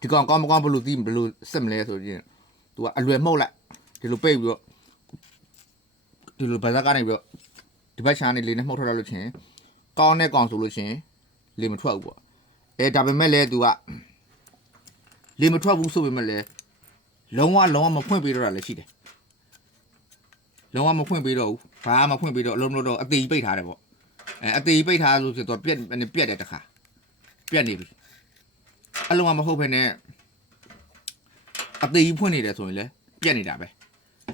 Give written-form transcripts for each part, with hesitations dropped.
ဒီကောင်ကောင်းမကောင်းဘလို့သိဘလို့စစ်မလဲဆိုရင်သူကအလွယ်မှုတ်လိုက်ဒီလိုပိတ်ပြီးတော့ဒီလိုဘာသာကနေပြီးတော့ဒီဘက်ချာနေလေးနဲ့မှုတ်ထွက်လာလို့ချင်းကောင်းတဲ့ကောင်ဆိုလို့ချင်းလေမထွက်ဘူးပေါ့ဒါပေမဲ့လည်းသူကလေမထွက်ဘူးဆိုပေမဲ့လည်းလုံးဝမဖွင့်ပေးတော့တာလည်းရှိတယ်လုံးဝမဖွင့်ပေးတော့ဘူးဘာမှမဖွင့်ပေးတော့အလုံးလို့တော့အသေးပိတ်ထားတယ်ပေါ့အသေးပိတ်ထားလို့ဆိုတော့ပြက်တယ်တခါပြက်နေပြီအလုံးဝမဟုတ်ဖ ೇನೆ အသေးဖွင့်နေတယ်ဆိုရင်လည်းပြက်နေတာပဲ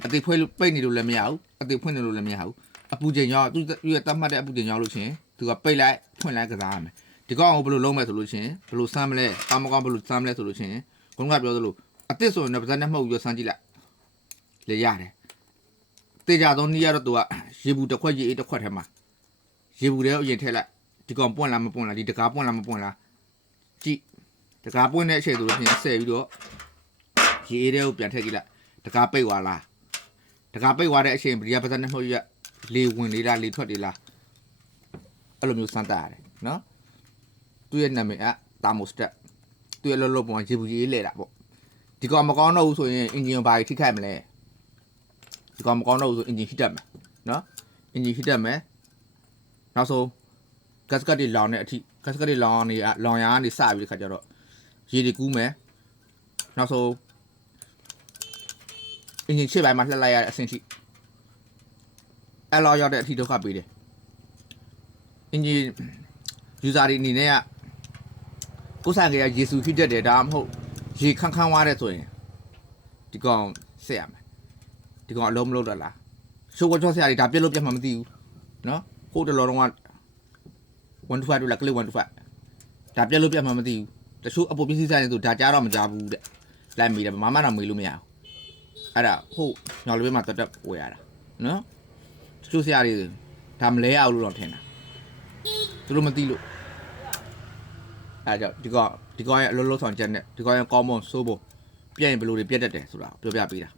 အသေးဖွင့်လို့ပိတ်နေလို့လည်းမရဘူးအသေးဖွင့်နေလို့လည်းမရဘူးအပူချိန်ရောသူရဲ့တတ်မှတ်တဲ့အပူချိန်ရောလို့ချင်းသူကပိတ်လိုက်ဖွင့်လိုက်ကစားရမယ်ဒီကောင်ကိုဘယ်လိုလုံးမဲ့ဆိုလို့ချင်းဘယ်လိုစမ်းမလဲကောင်းမကောင်းဘယ်လိုစမ်းမလဲဆိုလို့ချင်းခုနကပြောသလိုအသစ်ဆိုရင်တော့ပါးစပ်နဲ့မှုတ်ပြီးစမ်းကြည့်လိုက်လေရတယ်တေကြသောနီးရတော့သူကရေဘူးတစ်ခွက်ရေအေးတစ်ခွက်ထဲမှာရေဘူးတဲ့အရင်ထည့်လိုက်ဒီကောင်ပွင့်လားမပွင့်လားဒီတကားပွင့်လားမပွင့်လားကြည့်တကားပွင့်တဲ့အချိန်ဆိုလို့ချင်းဆဲပြီးတော့ရေအေးတွေကိုပြန်ထည့်ကြည့်လိုက်တကားပိတ်သွားလားတကားပိတ်သွားတဲ့အချိန်ဒီကပါးစပ်နဲ့မှုတ်ရလေဝင်လေးလားလေထွက်လေးလားအဲ့လိုမျိုးစမ်းတာရတယ်နော်သူ့ရဲ့နာမည်ကတာမိုစတက်သူ့ရဲ့လောပေါ်ရေဘူးရေလဲတာပေါ့ဒီကောင်မကောင်းတော့ဘူးဆိုရင်အင်ဂျင်ဘာကြီးထိခိုက်မလဲဒီကောင်မကောင်းတော့ဘူးဆိုအင်ဂျင်ဟစ်တက်မယ်နော်အင်ဂျင်ဟစ်တက်မယ်နောက်ဆုံးဂတ်စကတ်တွေလောင်တဲ့အထိဂတ်စကတ်တွေလောင်နေလောင်ရကနေစပြီးဒီခါကျတော့ရေတွေကူးမယ်နောက်ဆုံးအင်ဂျင်ချစ်ပိုင်းမှာလှက်လိုက်ရတဲ့အဆင့်ထိအဲ့လောက်ရောက်တဲ့အထိဒုက္ခပေးတယ်အင်ဂျင်ယူဇာတွေအနေနဲ့ကကိုယ်ဆိုင်ကရေစုဖြစ်တတ်တယ်ဒါမှမဟုတ်ရေခန်းသွားတဲ့ဆိုရင်ဒီကောင်ဆက်ရမယ်ဒီကောင်အလုံးမလုံးတော့လားရှိုးကချောဆရာတွေဒါပြက်လို့ပြက်မှမသိဘူးနော်ဟိုတလောတော့က125တို့လားကလစ်125ဒါပြက်လို့ပြက်မှမသိဘူးတချို့အပေါ်ပစ္စည်းဆိုင်တွေဆိုဒါကြားတော့မကြားဘူးတဲ့လိုက်မိတယ်မမတော့မေးလို့မရဘူးအဲ့ဒါဟုတ်ညော်လေးမှာတက်ဝယ်ရတာနော်တချို့ဆရာတွေဒါမလဲရအောင်လို့တော့ထင်တာသူတို့မသိလို့အဲ့ကြောင့်ဒီကောင်ရဲ့အလုံးလုံးဆောင်ချက်နဲ့ဒီကောင်ရဲ့ကောင်းမွန်စိုးဖို့ပြည့်ရင်ဘယ်လိုတွေပြတ်တတ်တယ်ဆိုတာပြောပြပေးတာ